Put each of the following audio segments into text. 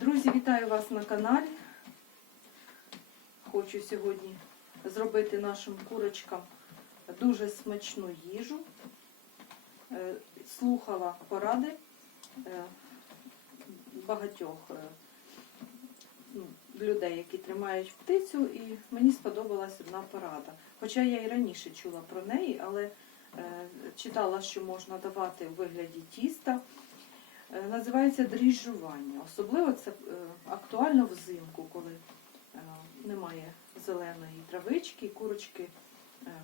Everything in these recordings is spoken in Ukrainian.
Друзі, вітаю вас на каналі. Хочу сьогодні зробити нашим курочкам дуже смачну їжу. Е, Слухала поради е, багатьох е, ну, людей, які тримають птицю, і мені сподобалась одна порада. Хоча я і раніше чула про неї, але читала, що можна давати у вигляді тіста. Е, Називається дріжджування. Особливо це е, актуально взимку, коли е, немає зеленої травички, курочки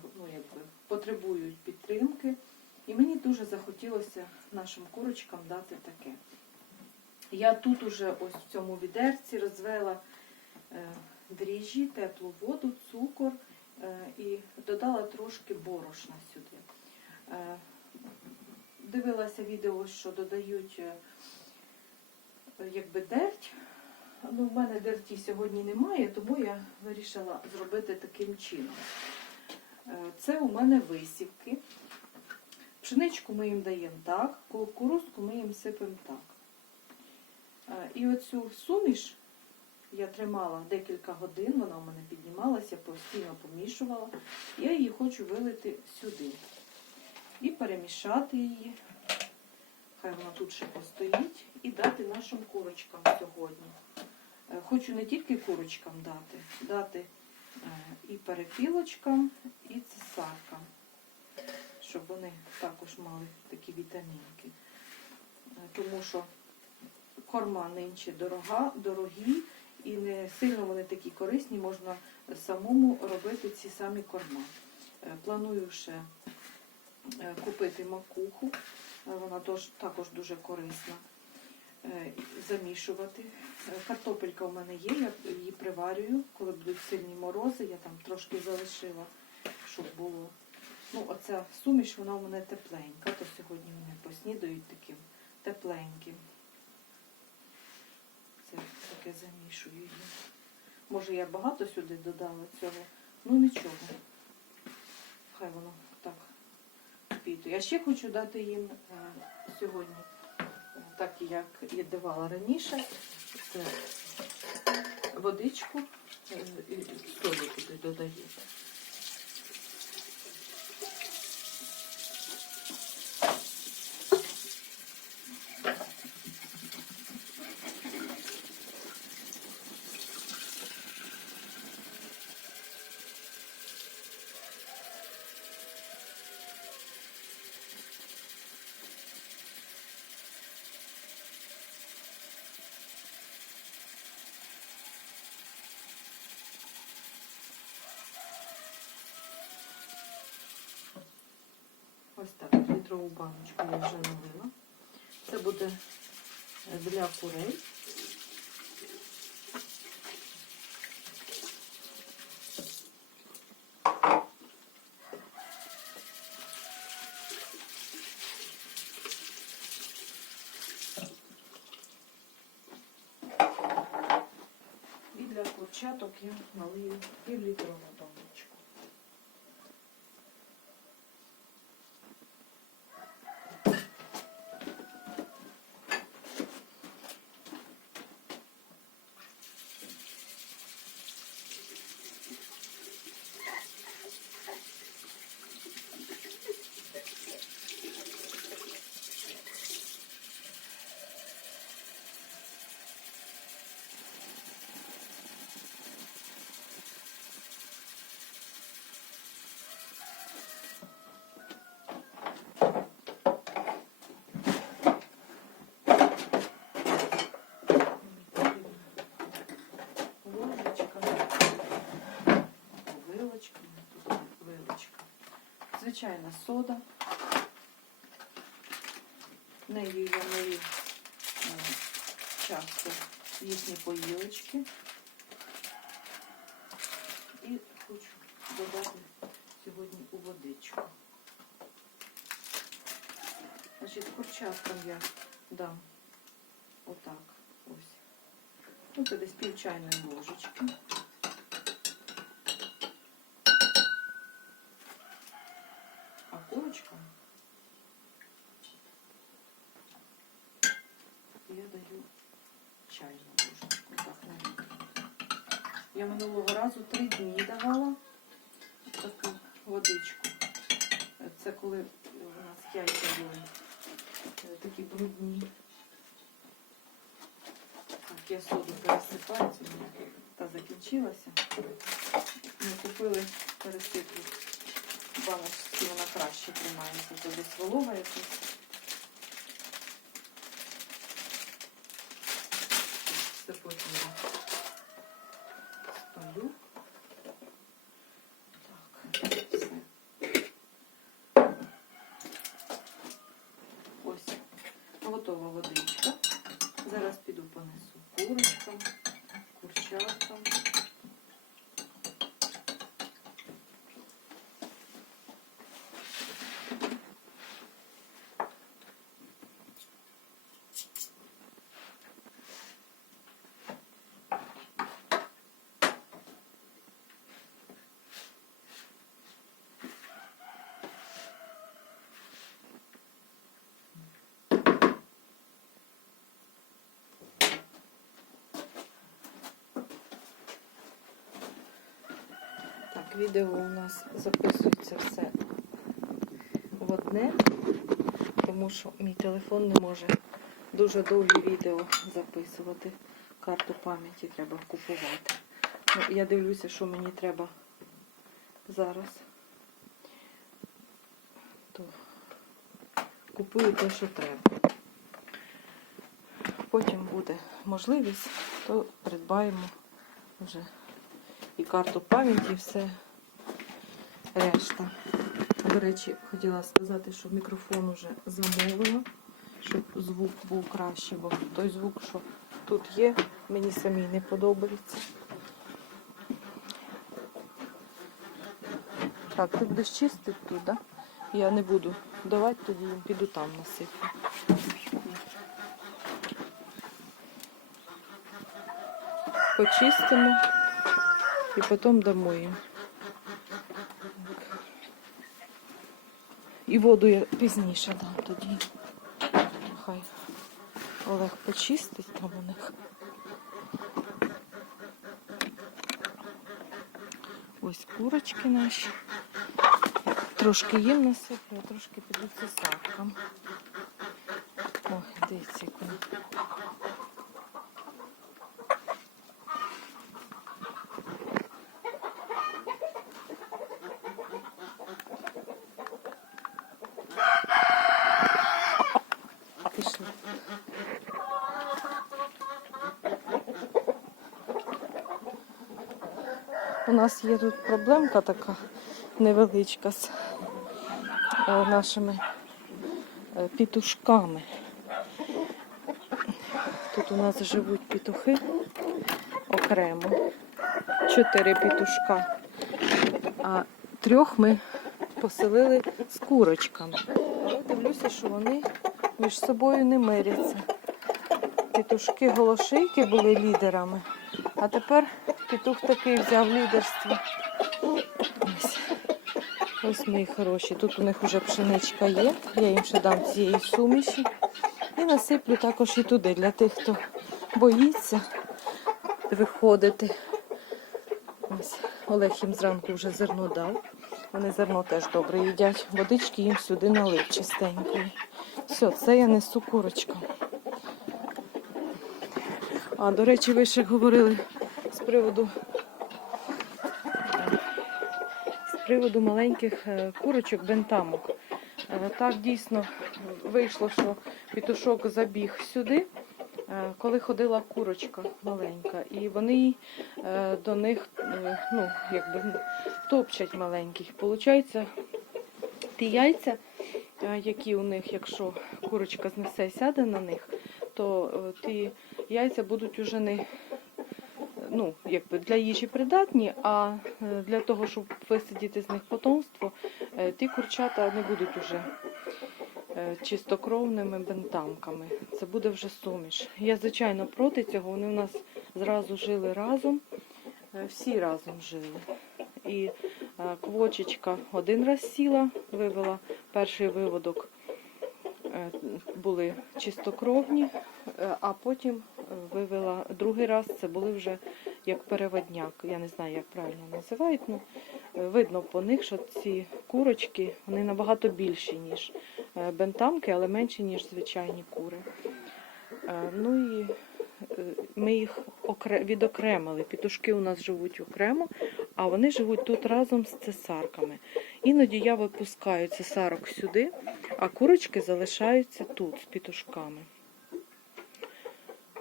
ну, якби, потребують підтримки. І мені дуже захотілося нашим курочкам дати таке. Я тут уже ось в цьому відерці розвела дріжджі, теплу воду, цукор і додала трошки борошна сюди. Дивилася відео, що додають е, якби дерть. Ну, в мене дерті сьогодні немає, тому я вирішила зробити таким чином. Е, Це у мене висівки. Пшеничку ми їм даємо так, кукурузку ми їм сипемо так. Е, І оцю суміш я тримала декілька годин, вона у мене піднімалася, постійно помішувала. Я її хочу вилити сюди і перемішати її. Хай вона тут ще постоїть, і дати нашим курочкам сьогодні. Е, Хочу не тільки курочкам дати, дати е, і перепілочкам, і цесаркам, щоб вони також мали такі вітамінки. Е, Тому що корма нинче дорога, дорогі і не сильно вони такі корисні, можна самому робити ці самі корма. Планую ще купити макуху, е, вона також дуже корисна. Е, Замішувати. Е, Картопелька у мене є, я її приварюю, коли будуть сильні морози, я там трошки залишила, щоб було. Ну, оця суміш, вона у мене тепленька, то сьогодні вони поснідають таким тепленьким. Це таке замішую її. Може я багато сюди додала цього, ну нічого. Хай воно піде. Я ще хочу дати їм е, сьогодні, так як я давала раніше, водичку е, і солі туди додаю. Ось так, літрову баночку я вже налила. Це буде для курей. І для курчаток я налию баночку. Ложечка, Звичайна сода. Нею я мию е, часто їхні поїлочки. І хочу додати сьогодні у водичку. Значить, курчаткам я дам отак ось. Ну, це десь пів чайної ложечки. А курочкам я даю чайну. Отак навіть. Я минулого разу три дні давала таку водичку. Це коли у нас яйця були е, такі брудні. Так, я соду пересипаю, це мене та закінчилася. Ми купили пересипку баночки, вона краще тримається, то десь волога якась. Це потім я спалю. Так, все. Ось, готова водичка. Зараз піду понесу курочкам, курчаткам. Так, відео у нас записується все в одне, тому що мій телефон не може дуже довгі відео записувати. Карту пам'яті треба купувати. Ну, я дивлюся, що мені треба зараз. То купую те, що треба. Потім буде можливість, то придбаємо вже і карту пам'яті, і все решта. До речі, хотіла сказати, що мікрофон вже замовила, щоб звук був краще, бо той звук, що тут є, мені самій не подобається. Так, ти будеш чистити тут, да? Я не буду давати, тоді піду там насиплю. Почистимо і потім дамо їм. І воду я пізніше дам тоді. Хай Олег почистить там у них. Ось курочки наші. Трошки їм насиплю, а трошки піду цесаркам. Ой, дивіться, як вони. У нас є тут проблемка така невеличка з е, нашими е, пітушками. Тут у нас живуть петухи окремо. Чотири пітушка. А трьох ми поселили з курочками. Але дивлюся, що вони між собою не миряться. Петушки голошейки були лідерами, а тепер петух такий взяв лідерство. Ось. Ось мої хороші. Тут у них вже пшеничка є. Я їм ще дам цієї суміші. І насиплю також і туди для тих, хто боїться виходити. Ось Олег їм зранку вже зерно дав. Вони зерно теж добре їдять. Водички їм сюди налив чистенької. Все, це я несу курочкам. А, до речі, ви ще говорили приводу з приводу маленьких е, курочок бентамок. Е, Так дійсно вийшло, що пітушок забіг сюди, е, коли ходила курочка маленька, і вони до них ну, якби, топчать маленьких. Получається, ті яйця, які у них, якщо курочка знесе сяде на них, то ті яйця будуть уже не ну, якби для їжі придатні, а е, для того, щоб висидіти з них потомство, е, ті курчата не будуть уже е, чистокровними бентамками. Це буде вже суміш. Я, звичайно, проти цього. Вони у нас зразу жили разом, всі разом жили. І квочечка один раз сіла, вивела перший виводок. Були чистокровні, а потім вивела другий раз, це були вже як переводняк. Я не знаю, як правильно називають. Ну, видно по них, що ці курочки вони набагато більші, ніж е, бентамки, але менші, ніж звичайні кури. Е, Ну і е, ми їх окре- відокремили. Пітушки у нас живуть окремо, а вони живуть тут разом з цесарками. Іноді я випускаю цесарок сюди, а курочки залишаються тут з пітушками.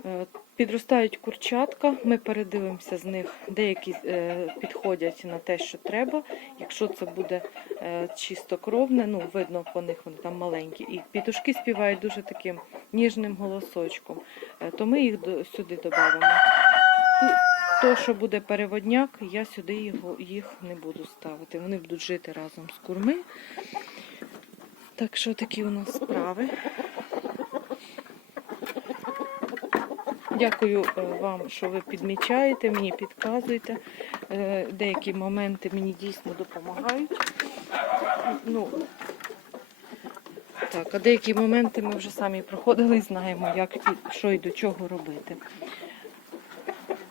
Е, Підростають курчатка, ми передивимося з них, деякі е, підходять на те, що треба. Якщо це буде е, чистокровне, ну видно по них вони там маленькі. І пітушки співають дуже таким ніжним голосочком, то ми їх сюди додамо. То, що буде переводняк, я сюди їх не буду ставити. Вони будуть жити разом з курми. Так що такі у нас справи. Дякую е, вам, що ви підмічаєте, мені підказуєте. Е, Деякі моменти мені дійсно допомагають. Ну, так, а деякі моменти ми вже самі проходили і знаємо, як і що і до чого робити.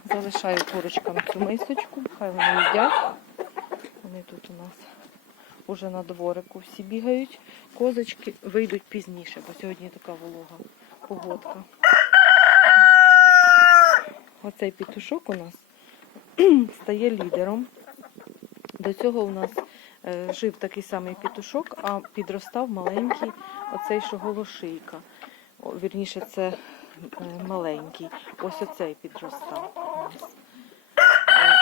Залишаю курочкам цю мисочку, хай вони їдять. Вони тут у нас уже на дворику всі бігають. Козочки вийдуть пізніше, бо сьогодні така волога погодка. Оцей пітушок у нас стає лідером. До цього у нас е, жив такий самий пітушок, а підростав маленький оцей що голошийка. Вірніше, це е, маленький. Ось оцей підростав у нас. Е,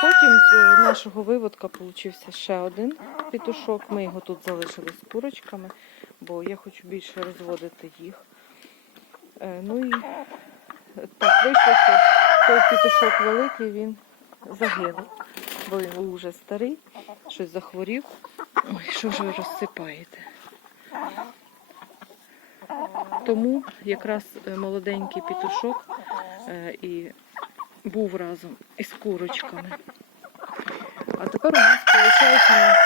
потім з нашого виводка получився ще один пітушок. Ми його тут залишили з курочками, бо я хочу більше розводити їх. Ну і так вийшло, що той пітушок великий, він загинув, бо він вже старий, щось захворів. Ой, що ж ви розсипаєте? Тому якраз е, молоденький пітушок е, і був разом із курочками. А тепер у нас виходить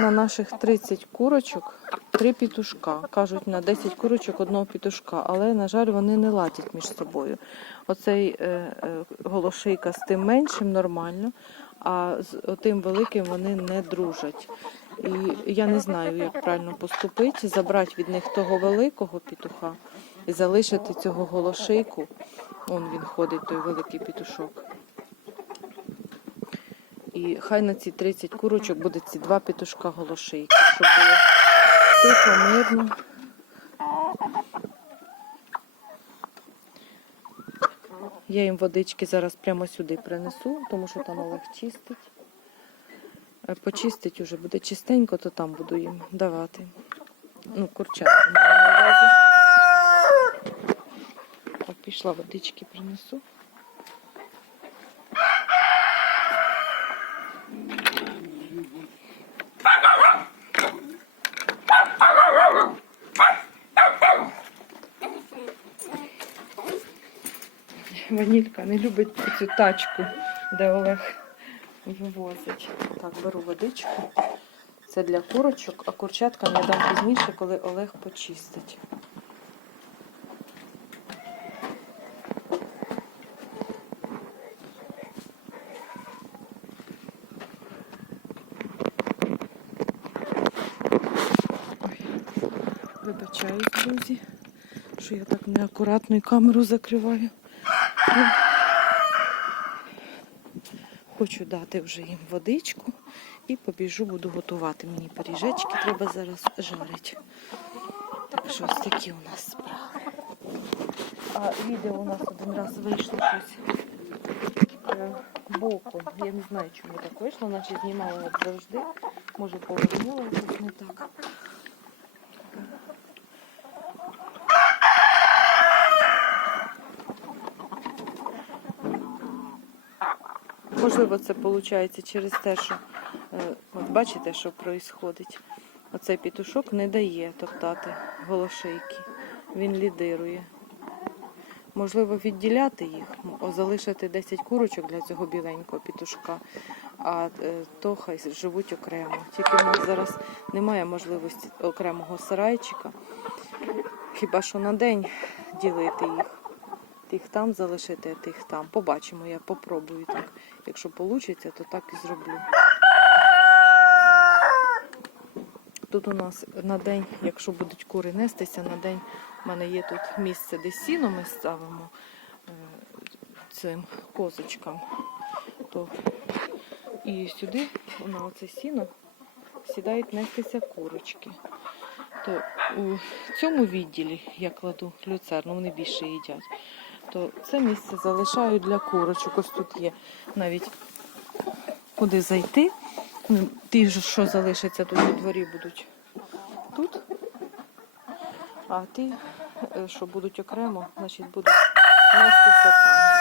на наших 30 курочок три пітушка. Кажуть, на 10 курочок одного пітушка, але, на жаль, вони не ладять між собою. Оцей е, е, голошийка з тим меншим нормально, а з тим великим вони не дружать. І я не знаю, як правильно поступити, забрати від них того великого петуха і залишити цього голошийку. Он він ходить, той великий петушок. І хай на ці 30 курочок буде ці два петушка голошийки, щоб було тихо, мирно. Я їм водички зараз прямо сюди принесу, тому що там Олег чистить. Е, Почистить уже буде чистенько, то там буду їм давати. Ну, курчатка маю на увазі. Пішла водички принесу. Ванілька не любить цю тачку, де Олег вивозить. Так, беру водичку. Це для курочок, а курчаткам я дам пізніше, коли Олег почистить. Вибачаюсь, друзі, що я так неакуратно і камеру закриваю. Хочу дати вже їм водичку і побіжу, буду готувати. Мені пиріжечки треба зараз жарити. Так що ось такі у нас справи. А відео у нас один раз вийшло щось е, боком. Я не знаю, чому так вийшло, наче знімала завжди. Може повернула не так. Можливо, це виходить через те, що е, от бачите, що відбувається. Оцей петушок не дає топтати голошейки. Він лідирує. Можливо, відділяти їх, залишити 10 курочок для цього біленького петушка, а е, то хай живуть окремо. Тільки в нас зараз немає можливості окремого сарайчика. Хіба що на день ділити їх. Тих там залишити, а тих там. Побачимо, я попробую так. Якщо вийде, то так і зроблю. Тут у нас на день, якщо будуть кури нестися, на день у мене є тут місце, де сіно ми ставимо е, цим козочкам. То і сюди на оце сіно сідають нестися курочки. То у цьому відділі я кладу люцерну, вони більше їдять. То це місце залишаю для курочок. Ось тут є навіть куди зайти. Ну, Ті, що залишаться тут у дворі, будуть тут. А ті, е, що будуть окремо, значить будуть нестися там.